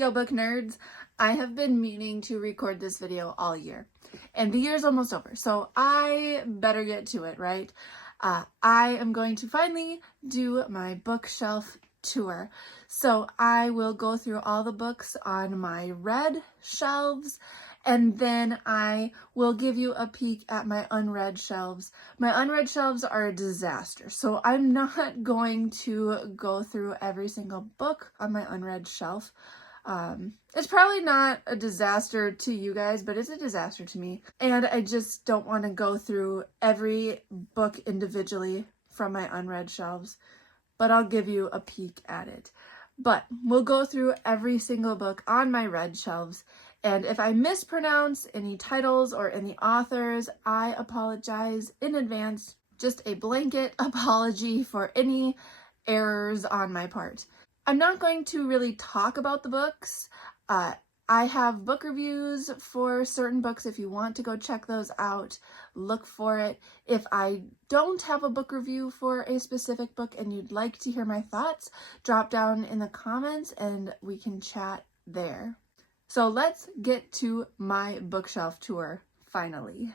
Yo, book nerds, I have been meaning to record this video all year, and the year's almost over, so I better get to it, right? I am going to finally do my bookshelf tour. So I will go through all the books on my read shelves, and then I will give you a peek at my unread shelves. My unread shelves are a disaster, so I'm not going to go through every single book on my unread shelf. It's probably not a disaster to you guys, but it's a disaster to me. And I just don't want to go through every book individually from my unread shelves, but I'll give you a peek at it. But we'll go through every single book on my read shelves, and if I mispronounce any titles or any authors, I apologize in advance. Just a blanket apology for any errors on my part. I'm not going to really talk about the books. I have book reviews for certain books. If you want to go check those out, look for it. If I don't have a book review for a specific book and you'd like to hear my thoughts, drop down in the comments and we can chat there. So let's get to my bookshelf tour finally.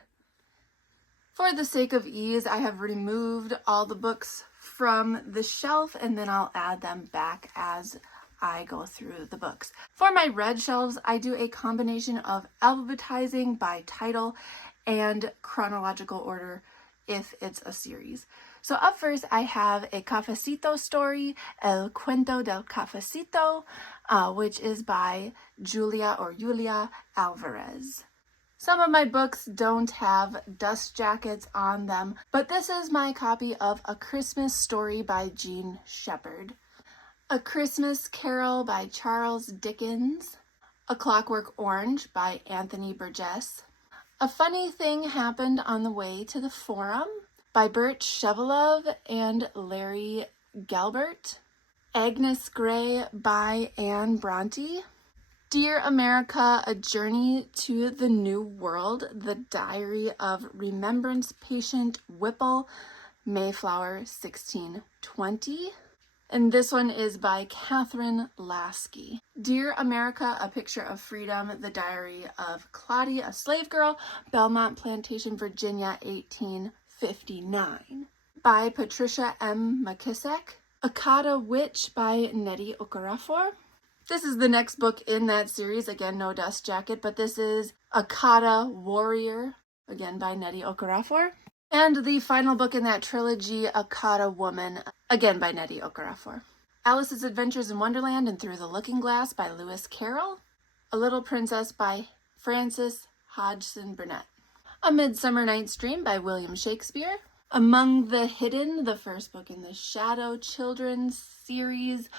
For the sake of ease, I have removed all the books from the shelf and then I'll add them back as I go through the books. For my read shelves, I do a combination of alphabetizing by title and chronological order if it's a series. So up first, I have a Cafecito story, El Cuento del Cafecito, which is by Julia Alvarez. Some of my books don't have dust jackets on them, but this is my copy of A Christmas Story by Jean Shepherd, A Christmas Carol by Charles Dickens, A Clockwork Orange by Anthony Burgess, A Funny Thing Happened on the Way to the Forum by Bert Shevelove and Larry Gelbart, Agnes Grey by Anne Bronte, Dear America, A Journey to the New World, The Diary of Remembrance Patient Whipple, Mayflower 1620. And this one is by Catherine Lasky. Dear America, A Picture of Freedom, The Diary of Claudia, a Slave Girl, Belmont Plantation, Virginia, 1859. By Patricia M. McKissack. Akata Witch by Nnedi Okorafor. This is the next book in that series, again, no dust jacket, but this is Akata Warrior, again by Nnedi Okorafor. And the final book in that trilogy, Akata Woman, again by Nnedi Okorafor. Alice's Adventures in Wonderland and Through the Looking Glass by Lewis Carroll. A Little Princess by Frances Hodgson Burnett. A Midsummer Night's Dream by William Shakespeare. Among the Hidden, the first book in the Shadow Children's series.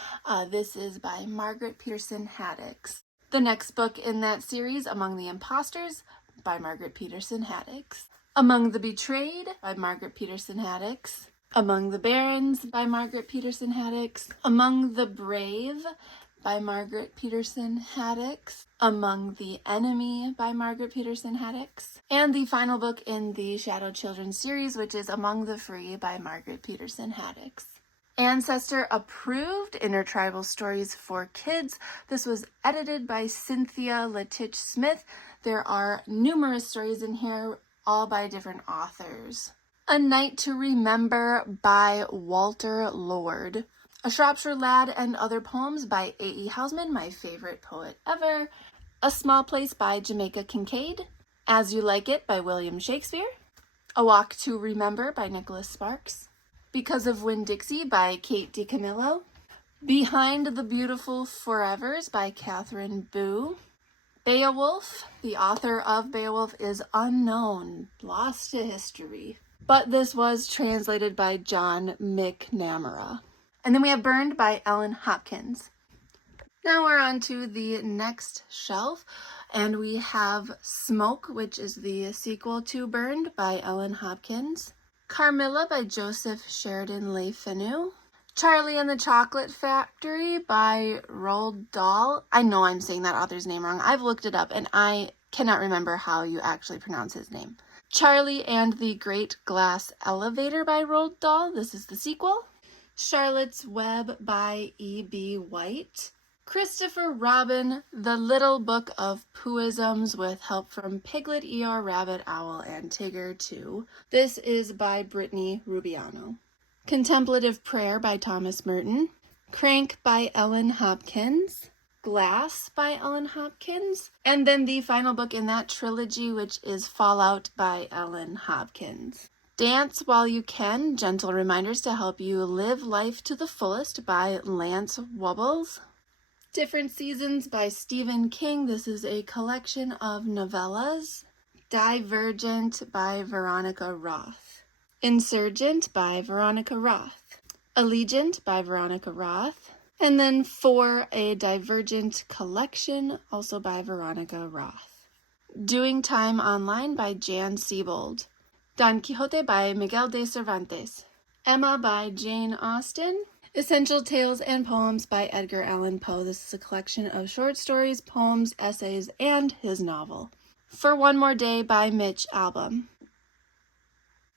This is by Margaret Peterson Haddix. The next book in that series, Among the Impostors, by Margaret Peterson Haddix. Among the Betrayed, by Margaret Peterson Haddix. Among the Barons, by Margaret Peterson Haddix. Among the Brave, by Margaret Peterson Haddix. Among the Enemy by Margaret Peterson Haddix. And the final book in the Shadow Children series, which is Among the Free by Margaret Peterson Haddix. Ancestor Approved, Intertribal Stories for Kids. This was edited by Cynthia Letitch Smith. There are numerous stories in here, all by different authors. A Night to Remember by Walter Lord. A Shropshire Lad and Other Poems by A.E. Housman, my favorite poet ever. A Small Place by Jamaica Kincaid. As You Like It by William Shakespeare. A Walk to Remember by Nicholas Sparks. Because of Winn-Dixie by Kate DiCamillo. Behind the Beautiful Forevers by Catherine Boo. Beowulf, the author of Beowulf is unknown, lost to history. But this was translated by John McNamara. And then we have Burned by Ellen Hopkins. Now we're on to the next shelf, and we have Smoke, which is the sequel to Burned by Ellen Hopkins. Carmilla by Joseph Sheridan Le Fanu. Charlie and the Chocolate Factory by Roald Dahl. I know I'm saying that author's name wrong. I've looked it up and I cannot remember how you actually pronounce his name. Charlie and the Great Glass Elevator by Roald Dahl. This is the sequel. Charlotte's Web by E.B. White. Christopher Robin, The Little Book of Pooisms, with help from Piglet, Eeyore, Rabbit, Owl, and Tigger 2. This is by Brittany Rubiano. Contemplative Prayer by Thomas Merton. Crank by Ellen Hopkins. Glass by Ellen Hopkins. And then the final book in that trilogy, which is Fallout by Ellen Hopkins. Dance While You Can, Gentle Reminders to Help You Live Life to the Fullest by Lance Wubbles. Different Seasons by Stephen King. This is a collection of novellas. Divergent by Veronica Roth. Insurgent by Veronica Roth. Allegiant by Veronica Roth. And then For a Divergent Collection, also by Veronica Roth. Doing Time Online by Jan Siebold. Don Quixote by Miguel de Cervantes. Emma by Jane Austen. Essential Tales and Poems by Edgar Allan Poe. This is a collection of short stories, poems, essays, and his novel. For One More Day by Mitch Albom.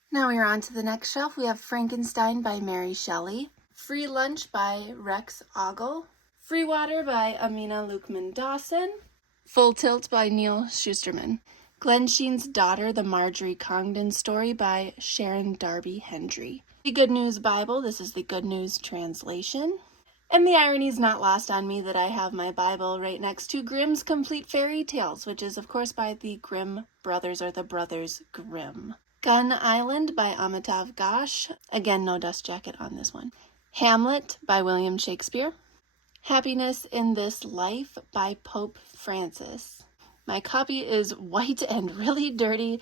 Now we're on to the next shelf. We have Frankenstein by Mary Shelley. Free Lunch by Rex Ogle. Free Water by Amina Lukman Dawson. Full Tilt by Neil Schusterman. Glen Sheen's Daughter, The Marjorie Congdon Story by Sharon Darby Hendry. The Good News Bible, this is the Good News translation. And the irony is not lost on me that I have my Bible right next to Grimm's Complete Fairy Tales, which is of course by the Grimm brothers, or the Brothers Grimm. Gun Island by Amitav Ghosh. Again, no dust jacket on this one. Hamlet by William Shakespeare. Happiness in This Life by Pope Francis. My copy is white and really dirty.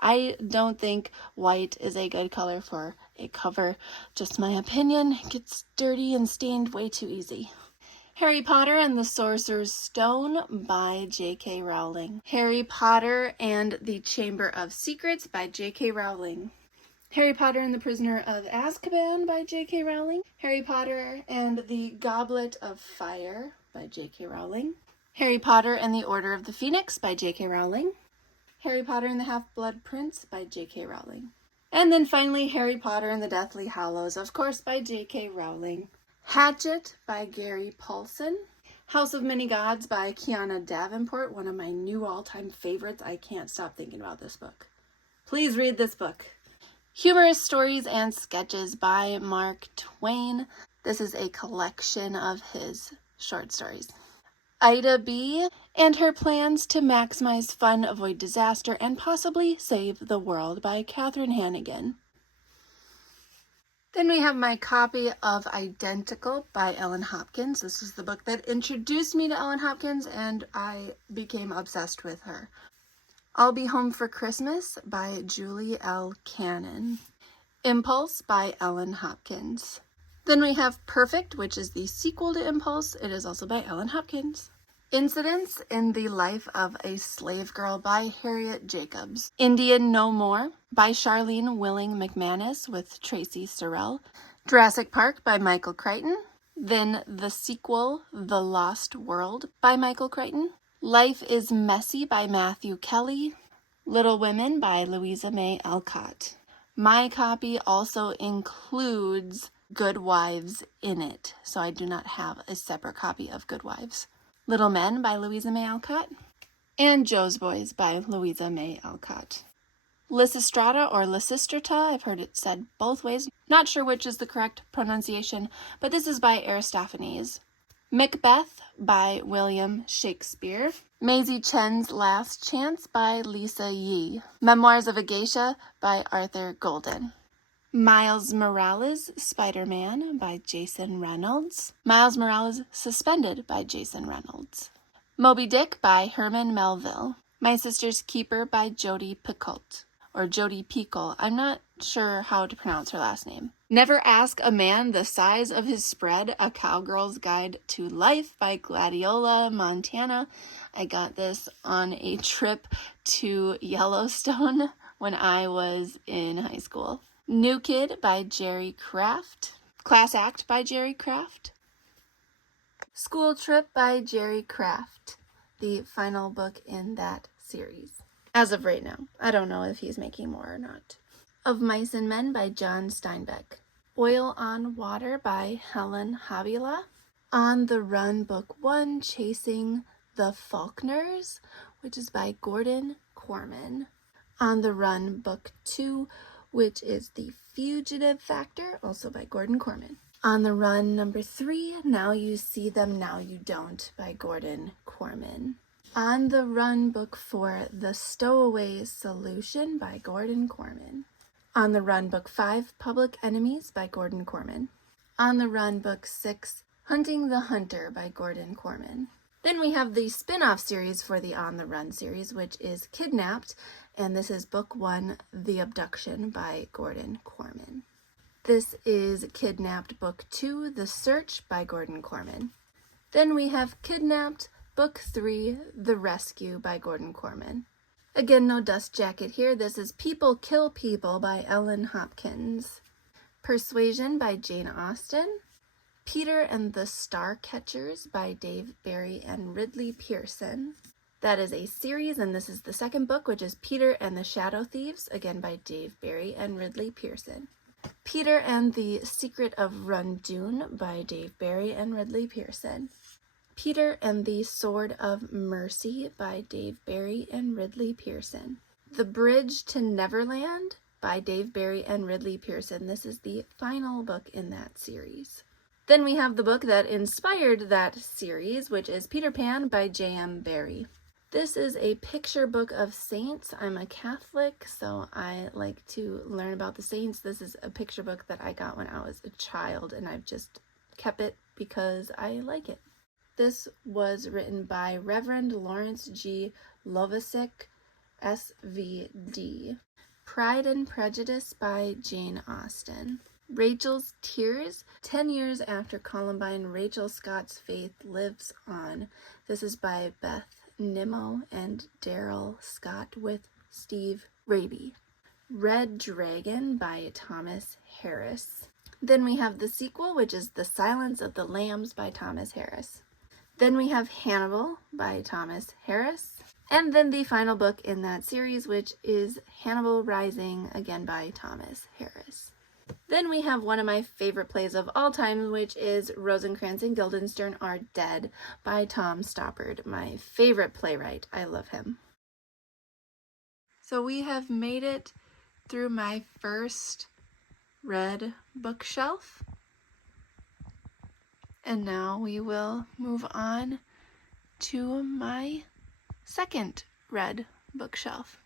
I don't think white is a good color for a cover. Just my opinion. It gets dirty and stained way too easy. Harry Potter and the Sorcerer's Stone by J.K. Rowling. Harry Potter and the Chamber of Secrets by J.K. Rowling. Harry Potter and the Prisoner of Azkaban by J.K. Rowling. Harry Potter and the Goblet of Fire by J.K. Rowling. Harry Potter and the Order of the Phoenix by J.K. Rowling. Harry Potter and the Half-Blood Prince by J.K. Rowling. And then finally, Harry Potter and the Deathly Hallows, of course, by J.K. Rowling. Hatchet by Gary Paulson. House of Many Gods by Kiana Davenport, one of my new all-time favorites. I can't stop thinking about this book. Please read this book. Humorous Stories and Sketches by Mark Twain. This is a collection of his short stories. Ida B. and Her Plans to Maximize Fun, Avoid Disaster, and Possibly Save the World by Catherine Hannigan. Then we have my copy of Identical by Ellen Hopkins. This is the book that introduced me to Ellen Hopkins, and I became obsessed with her. I'll Be Home for Christmas by Julie L. Cannon. Impulse by Ellen Hopkins. Then we have Perfect, which is the sequel to Impulse. It is also by Ellen Hopkins. Incidents in the Life of a Slave Girl by Harriet Jacobs. Indian No More by Charlene Willing McManus with Tracy Sorrell. Jurassic Park by Michael Crichton. Then the sequel, The Lost World by Michael Crichton. Life is Messy by Matthew Kelly. Little Women by Louisa May Alcott. My copy also includes Good Wives in it, so I do not have a separate copy of Good Wives. Little Men by Louisa May Alcott. And Joe's Boys by Louisa May Alcott. Lysistrata or Lysistrata, I've heard it said both ways. Not sure which is the correct pronunciation, but this is by Aristophanes. Macbeth by William Shakespeare. Maisie Chen's Last Chance by Lisa Yee. Memoirs of a Geisha by Arthur Golden. Miles Morales, Spider-Man by Jason Reynolds. Miles Morales Suspended by Jason Reynolds. Moby Dick by Herman Melville. My Sister's Keeper by Jodi Picoult, or Jodi Picoult. I'm not sure how to pronounce her last name. Never Ask a Man the Size of His Spread, A Cowgirl's Guide to Life by Gladiola Montana. I got this on a trip to Yellowstone when I was in high school. New Kid by Jerry Craft. Class Act by Jerry Craft. School Trip by Jerry Craft, the final book in that series. As of right now. I don't know if he's making more or not. Of Mice and Men by John Steinbeck. Oil on Water by Helen Havila. On the Run Book 1, Chasing the Faulkners, which is by Gordon Korman. On the Run Book 2, which is The Fugitive Factor, also by Gordon Korman. On the Run number 3, Now You See Them, Now You Don't, by Gordon Korman. On the Run Book 4, The Stowaway Solution, by Gordon Korman. On the Run Book 5, Public Enemies, by Gordon Korman. On the Run Book 6, Hunting the Hunter, by Gordon Korman. Then we have the spin-off series for the On the Run series, which is Kidnapped, and this is Book 1, The Abduction, by Gordon Korman. This is Kidnapped Book 2, The Search, by Gordon Korman. Then we have Kidnapped Book 3, The Rescue, by Gordon Korman. Again, no dust jacket here. This is People Kill People, by Ellen Hopkins. Persuasion, by Jane Austen. Peter and the Starcatchers, by Dave Barry and Ridley Pearson. That is a series, and this is the second book, which is Peter and the Shadow Thieves, again by Dave Barry and Ridley Pearson. Peter and the Secret of Rundoon, by Dave Barry and Ridley Pearson. Peter and the Sword of Mercy, by Dave Barry and Ridley Pearson. The Bridge to Neverland, by Dave Barry and Ridley Pearson. This is the final book in that series. Then we have the book that inspired that series, which is Peter Pan, by J.M. Barrie. This is a picture book of saints. I'm a Catholic, so I like to learn about the saints. This is a picture book that I got when I was a child, and I've just kept it because I like it. This was written by Reverend Lawrence G. Lovisick, S.V.D. Pride and Prejudice, by Jane Austen. Rachel's Tears. 10 years after Columbine, Rachel Scott's faith lives on. This is by Beth Nimmo and Daryl Scott with Steve Raby. Red Dragon, by Thomas Harris. Then we have the sequel, which is The Silence of the Lambs, by Thomas Harris. Then we have Hannibal, by Thomas Harris. And then the final book in that series, which is Hannibal Rising, again by Thomas Harris. Then we have one of my favorite plays of all time, which is Rosencrantz and Guildenstern Are Dead, by Tom Stoppard, my favorite playwright. I love him. So we have made it through my first read bookshelf. And now we will move on to my second read bookshelf.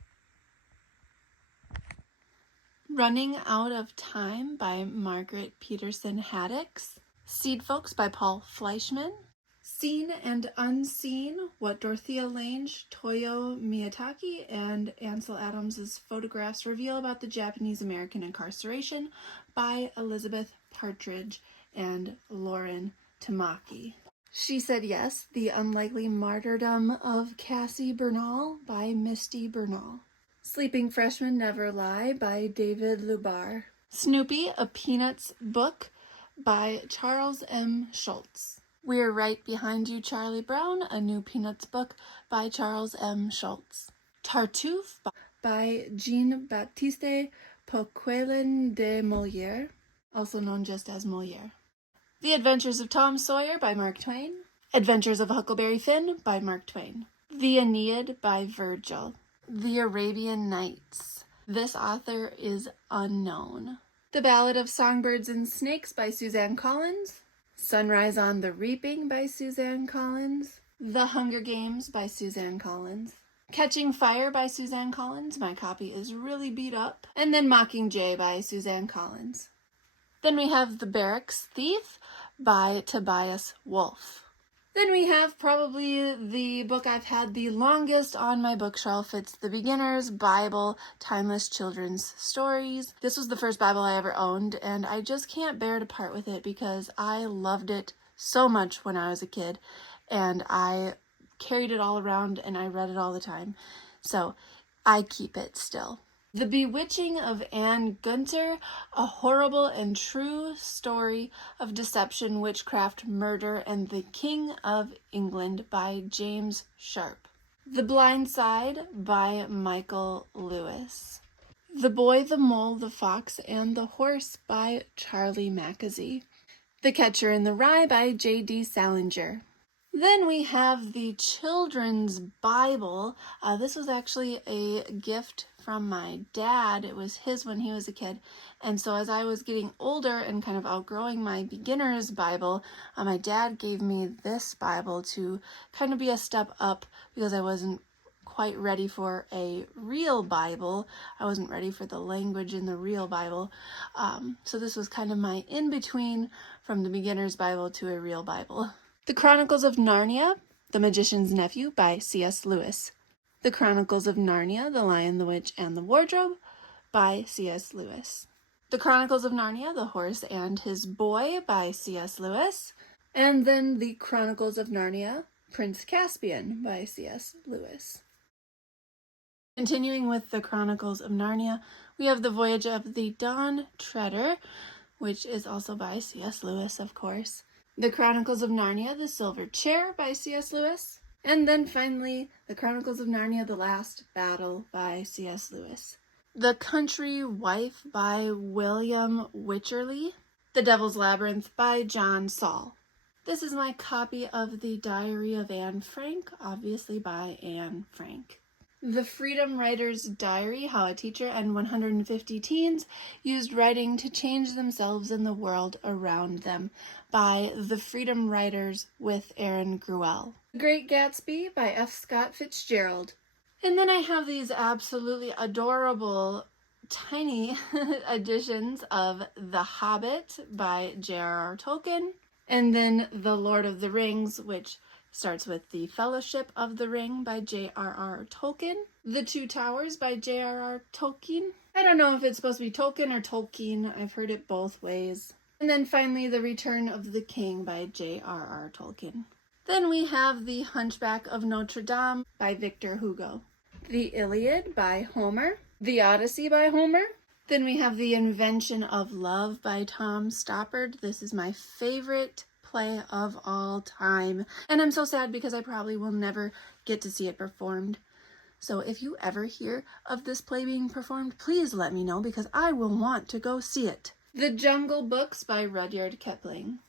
Running Out of Time, by Margaret Peterson Haddix. Seed Folks, by Paul Fleischman. Seen and Unseen, What Dorothea Lange, Toyo Miyatake, and Ansel Adams' Photographs Reveal About the Japanese-American Incarceration, by Elizabeth Partridge and Lauren Tamaki. She Said Yes, The Unlikely Martyrdom of Cassie Bernal, by Misty Bernal. Sleeping Freshmen Never Lie, by David Lubar. Snoopy, A Peanuts Book, by Charles M. Schulz. We're Right Behind You, Charlie Brown, A New Peanuts Book, by Charles M. Schulz. Tartuffe, by Jean-Baptiste Poquelin de Molière, also known just as Molière. The Adventures of Tom Sawyer, by Mark Twain. Adventures of Huckleberry Finn, by Mark Twain. The Aeneid, by Virgil. The Arabian Nights. This author is unknown. The Ballad of Songbirds and Snakes, by Suzanne Collins. Sunrise on the Reaping, by Suzanne Collins. The Hunger Games, by Suzanne Collins. Catching Fire, by Suzanne Collins. My copy is really beat up. And then Mockingjay, by Suzanne Collins. Then we have The Barracks Thief, by Tobias Wolff. Then we have probably the book I've had the longest on my bookshelf. It's The Beginner's Bible, Timeless Children's Stories. This was the first Bible I ever owned, and I just can't bear to part with it because I loved it so much when I was a kid, and I carried it all around and I read it all the time. So I keep it still. The Bewitching of Anne Gunter, A Horrible and True Story of Deception, Witchcraft, Murder, and the King of England, by James Sharp. The Blind Side, by Michael Lewis. The Boy, the Mole, the Fox, and the Horse, by Charlie Mackesy. The Catcher in the Rye by J.D. Salinger. Then we have the Children's Bible. This was actually a gift from my dad. It was his when he was a kid. And so as I was getting older and kind of outgrowing my beginner's Bible, my dad gave me this Bible to kind of be a step up because I wasn't quite ready for a real Bible. I wasn't ready for the language in the real Bible. So this was kind of my in-between from the beginner's Bible to a real Bible. The Chronicles of Narnia, The Magician's Nephew by C.S. Lewis. The Chronicles of Narnia, The Lion, the Witch, and the Wardrobe by C.S. Lewis. The Chronicles of Narnia, The Horse and His Boy by C.S. Lewis. And then The Chronicles of Narnia, Prince Caspian by C.S. Lewis. Continuing with the Chronicles of Narnia, we have The Voyage of the Dawn Treader, which is also by C.S. Lewis, of course. The Chronicles of Narnia, The Silver Chair by C.S. Lewis. And then finally, The Chronicles of Narnia, The Last Battle by C.S. Lewis. The Country Wife by William Wycherley. The Devil's Labyrinth by John Saul. This is my copy of The Diary of Anne Frank, obviously by Anne Frank. The Freedom Writer's Diary, How a Teacher and 150 Teens Used Writing to Change Themselves and the World Around Them by The Freedom Writers with Aaron Gruelle. The Great Gatsby by F. Scott Fitzgerald. And then I have these absolutely adorable tiny editions of The Hobbit by J.R.R. Tolkien, and then The Lord of the Rings, which starts with The Fellowship of the Ring by J.R.R. Tolkien. The Two Towers by J.R.R. Tolkien. I don't know if it's supposed to be Tolkien or Tolkien. I've heard it both ways. And then finally, The Return of the King by J.R.R. Tolkien. Then we have The Hunchback of Notre Dame by Victor Hugo. The Iliad by Homer. The Odyssey by Homer. Then we have The Invention of Love by Tom Stoppard. This is my favorite play of all time, and I'm so sad because I probably will never get to see it performed. So if you ever hear of this play being performed, please let me know because I will want to go see it. The Jungle Books by Rudyard Kipling.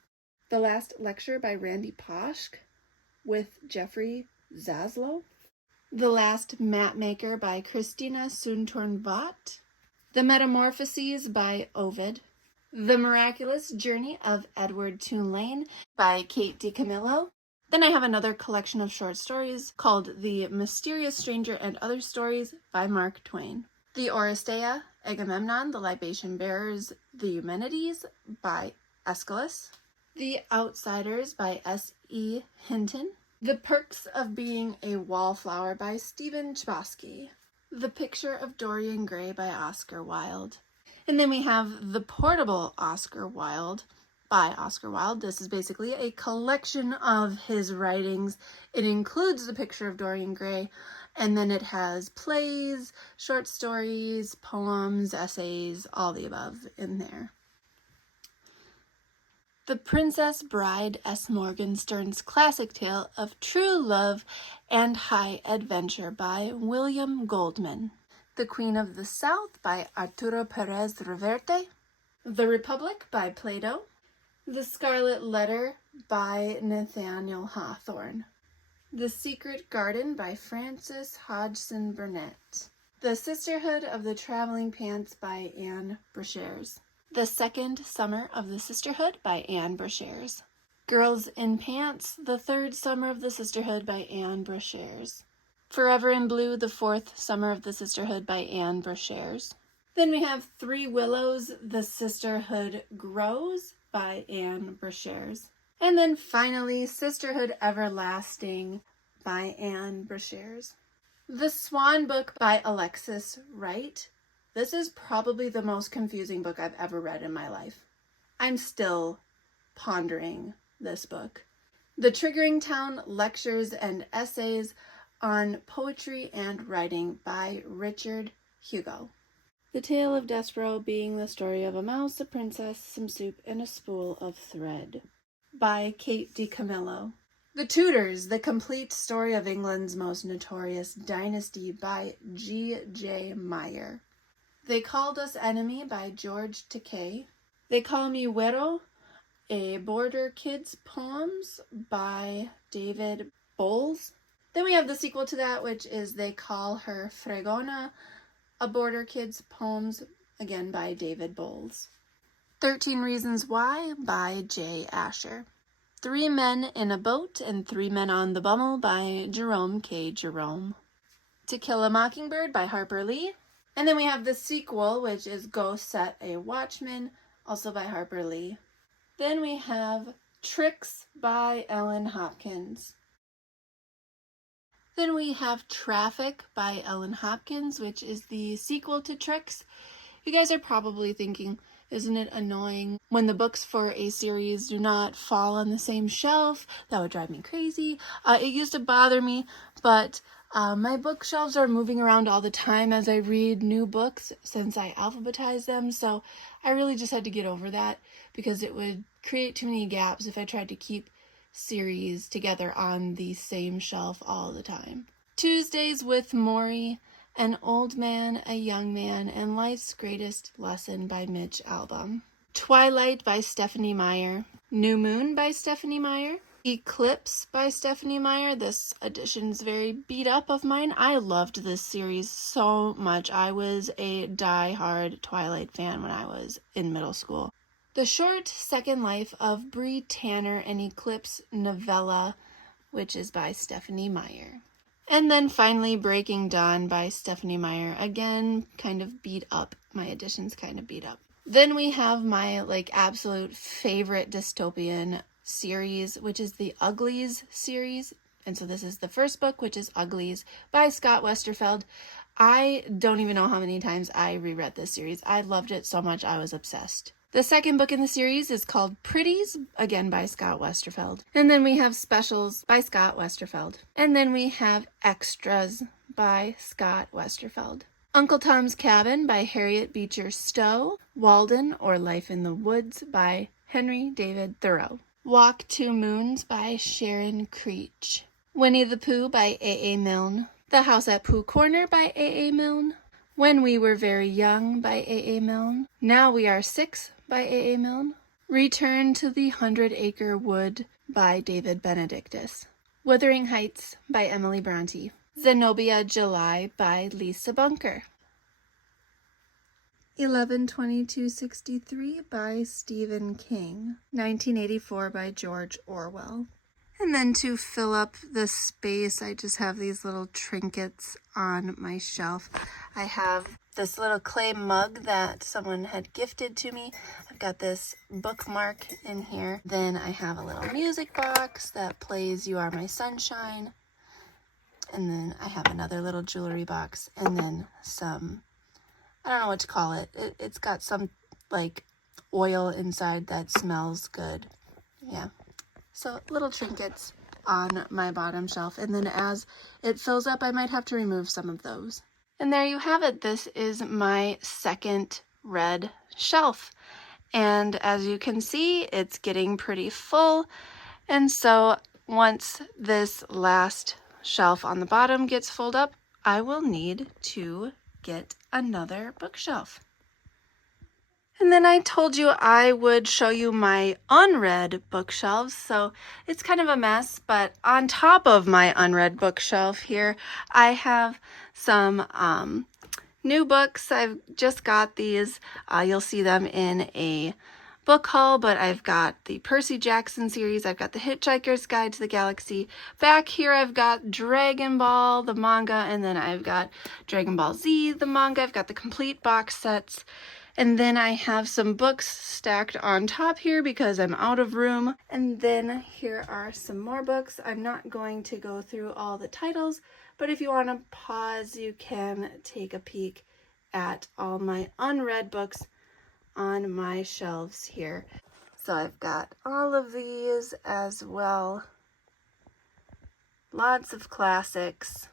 The Last Lecture by Randy Pausch with Jeffrey Zaslow. The Last Mapmaker by Christina Soontorn Vaught. The Metamorphoses by Ovid. The Miraculous Journey of Edward Toon Lane by Kate DiCamillo. Then I have another collection of short stories called The Mysterious Stranger and Other Stories by Mark Twain. The Oresteia, Agamemnon, The Libation Bearers, The Eumenides by Aeschylus. The Outsiders by S.E. Hinton. The Perks of Being a Wallflower by Stephen Chbosky. The Picture of Dorian Gray by Oscar Wilde. And then we have The Portable Oscar Wilde by Oscar Wilde. This is basically a collection of his writings. It includes The Picture of Dorian Gray, and then it has plays, short stories, poems, essays, all the above in there. The Princess Bride, S. Morgenstern's classic tale of true love and high adventure by William Goldman. The Queen of the South by Arturo Perez Reverte. The Republic by Plato. The Scarlet Letter by Nathaniel Hawthorne. The Secret Garden by Frances Hodgson Burnett. The Sisterhood of the Traveling Pants by Anne Brashares. The Second Summer of the Sisterhood by Anne Brashares. Girls in Pants, The Third Summer of the Sisterhood by Anne Brashares. Forever in Blue, The Fourth Summer of the Sisterhood by Anne Brashares. Then we have Three Willows, The Sisterhood Grows by Anne Brashares. And then finally, Sisterhood Everlasting by Anne Brashares. The Swan Book by Alexis Wright. This is probably the most confusing book I've ever read in my life. I'm still pondering this book. The Triggering Town Lectures and Essays on Poetry and Writing by Richard Hugo. The Tale of Despereaux being the story of a mouse, a princess, some soup, and a spool of thread by Kate DiCamillo. The Tudors, The Complete Story of England's Most Notorious Dynasty by G.J. Meyer. They Called Us Enemy by George Takei. They Call Me Güero, A Border Kids Poems by David Bowles. Then we have the sequel to that, which is They Call Her Fregona, A Border Kids Poems, again by David Bowles. 13 Reasons Why by Jay Asher. 3 Men in a Boat and 3 Men on the Bummel by Jerome K. Jerome. To Kill a Mockingbird by Harper Lee. And then we have the sequel, which is Go Set a Watchman, also by Harper Lee. Then we have Tricks by Ellen Hopkins. Then we have Traffic by Ellen Hopkins, which is the sequel to Tricks. You guys are probably thinking, isn't it annoying when the books for a series do not fall on the same shelf? That would drive me crazy. It used to bother me, but my bookshelves are moving around all the time as I read new books since I alphabetize them, so I really just had to get over that because it would create too many gaps if I tried to keep series together on the same shelf all the time. Tuesdays with Morrie, An Old Man, a Young Man, and Life's Greatest Lesson by Mitch Albom. Twilight by Stephenie Meyer. New Moon by Stephenie Meyer. Eclipse by Stephenie Meyer. This edition's very beat up of mine. I loved this series so much. I was a die-hard Twilight fan when I was in middle school. The Short Second Life of Bree Tanner, an Eclipse novella, which is by Stephenie Meyer. And then finally, Breaking Dawn by Stephenie Meyer. Again, kind of beat up. My edition's kind of beat up. Then we have my absolute favorite dystopian series, which is the Uglies series. And so this is the first book, which is Uglies by Scott Westerfeld. I don't even know how many times I reread this series. I loved it so much, I was obsessed. The second book in the series is called Pretties, again by Scott Westerfeld. And then we have Specials by Scott Westerfeld. And then we have Extras by Scott Westerfeld. Uncle Tom's Cabin by Harriet Beecher Stowe. Walden, or Life in the Woods by Henry David Thoreau. Walk Two Moons by Sharon Creech. Winnie the Pooh by A.A. Milne. The House at Pooh Corner by A.A. Milne. When We Were Very Young by A.A. Milne. Now We Are Six by A.A. Milne. Return to the 100-Acre Wood by David Benedictus. Wuthering Heights by Emily Bronte. Zenobia July by Lisa Bunker. 11/22/63 by Stephen King. 1984 by George Orwell. And then to fill up the space, I just have these little trinkets on my shelf. I have this little clay mug that someone had gifted to me. I've got this bookmark in here. Then I have a little music box that plays You Are My Sunshine. And then I have another little jewelry box. And then some, I don't know what to call it. It's got some oil inside that smells good. Yeah. So little trinkets on my bottom shelf, and then as it fills up, I might have to remove some of those. And there you have it. This is my second red shelf. And as you can see, it's getting pretty full. And so once this last shelf on the bottom gets filled up, I will need to get another bookshelf. And then I told you I would show you my unread bookshelves, so it's kind of a mess, but on top of my unread bookshelf here, I have some new books. I've just got these. You'll see them in a book haul, but I've got the Percy Jackson series. I've got the Hitchhiker's Guide to the Galaxy. Back here, I've got Dragon Ball, the manga, and then I've got Dragon Ball Z, the manga. I've got the complete box sets. And then I have some books stacked on top here because I'm out of room. And then here are some more books. I'm not going to go through all the titles, but if you want to pause, you can take a peek at all my unread books on my shelves here. So I've got all of these as well. Lots of classics.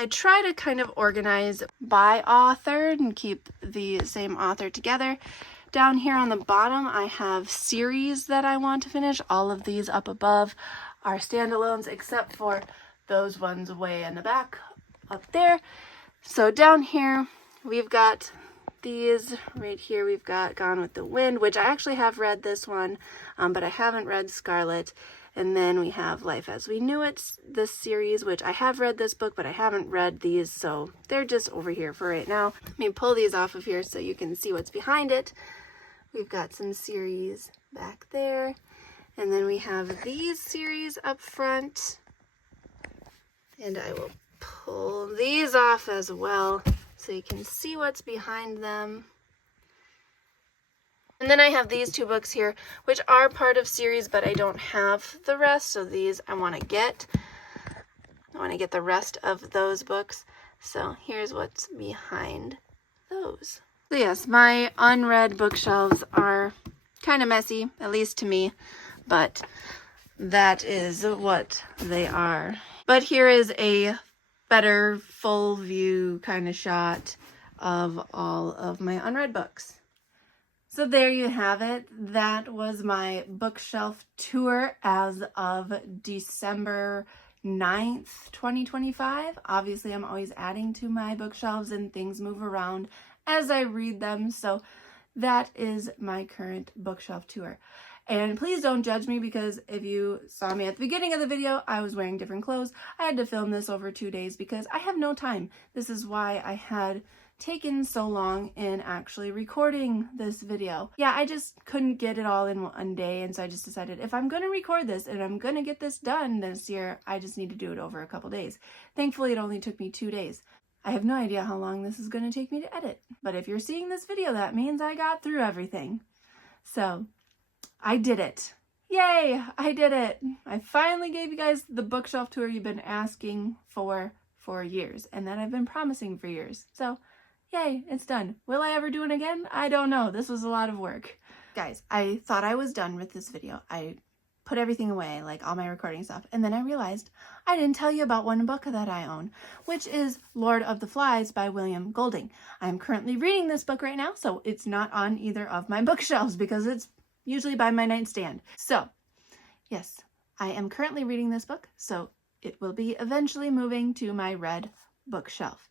I try to kind of organize by author and keep the same author together. Down here on the bottom, I have series that I want to finish. All of these up above are standalones, except for those ones way in the back up there. So down here, we've got these. Right here we've got Gone with the Wind, which I actually have read this one, but I haven't read Scarlet. And then we have Life as We Knew It, this series, which I have read this book, but I haven't read these, so they're just over here for right now. Let me pull these off of here so you can see what's behind it. We've got some series back there. And then we have these series up front. And I will pull these off as well so you can see what's behind them. And then I have these two books here, which are part of series, but I don't have the rest. So these I want to get. I want to get the rest of those books. So here's what's behind those. So yes, my unread bookshelves are kind of messy, at least to me, but that is what they are. But here is a better full view kind of shot of all of my unread books. So there you have it. That was my bookshelf tour as of December 9th, 2025. Obviously, I'm always adding to my bookshelves and things move around as I read them. So that is my current bookshelf tour. And please don't judge me, because if you saw me at the beginning of the video, I was wearing different clothes. I had to film this over 2 days because I have no time. This is why I had taken so long in actually recording this video. Yeah, I just couldn't get it all in one day, and so I just decided if I'm going to record this and I'm going to get this done this year, I just need to do it over a couple days. Thankfully, it only took me 2 days. I have no idea how long this is going to take me to edit, but if you're seeing this video, that means I got through everything. So I did it. Yay, I did it. I finally gave you guys the bookshelf tour you've been asking for years, and that I've been promising for years. So yay, it's done. Will I ever do it again? I don't know. This was a lot of work. Guys, I thought I was done with this video. I put everything away, like all my recording stuff, and then I realized I didn't tell you about one book that I own, which is Lord of the Flies by William Golding. I'm currently reading this book right now, so it's not on either of my bookshelves because it's usually by my nightstand. So, yes, I am currently reading this book, so it will be eventually moving to my red bookshelf.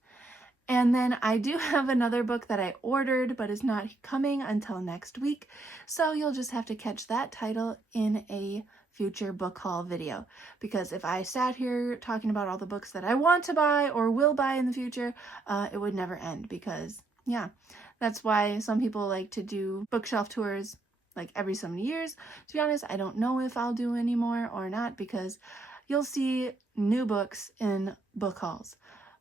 And then I do have another book that I ordered, but is not coming until next week. So you'll just have to catch that title in a future book haul video. Because if I sat here talking about all the books that I want to buy or will buy in the future, it would never end. Because, yeah, that's why some people like to do bookshelf tours like every so many years. To be honest, I don't know if I'll do any more or not, because you'll see new books in book hauls.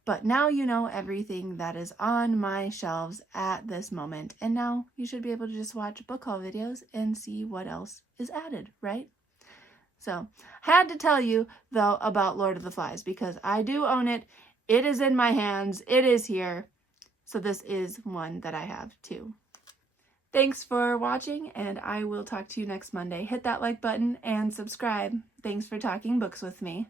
But now you know everything that is on my shelves at this moment. And now you should be able to just watch book haul videos and see what else is added, right? So, had to tell you, though, about Lord of the Flies, because I do own it. It is in my hands. It is here. So this is one that I have, too. Thanks for watching, and I will talk to you next Monday. Hit that like button and subscribe. Thanks for talking books with me.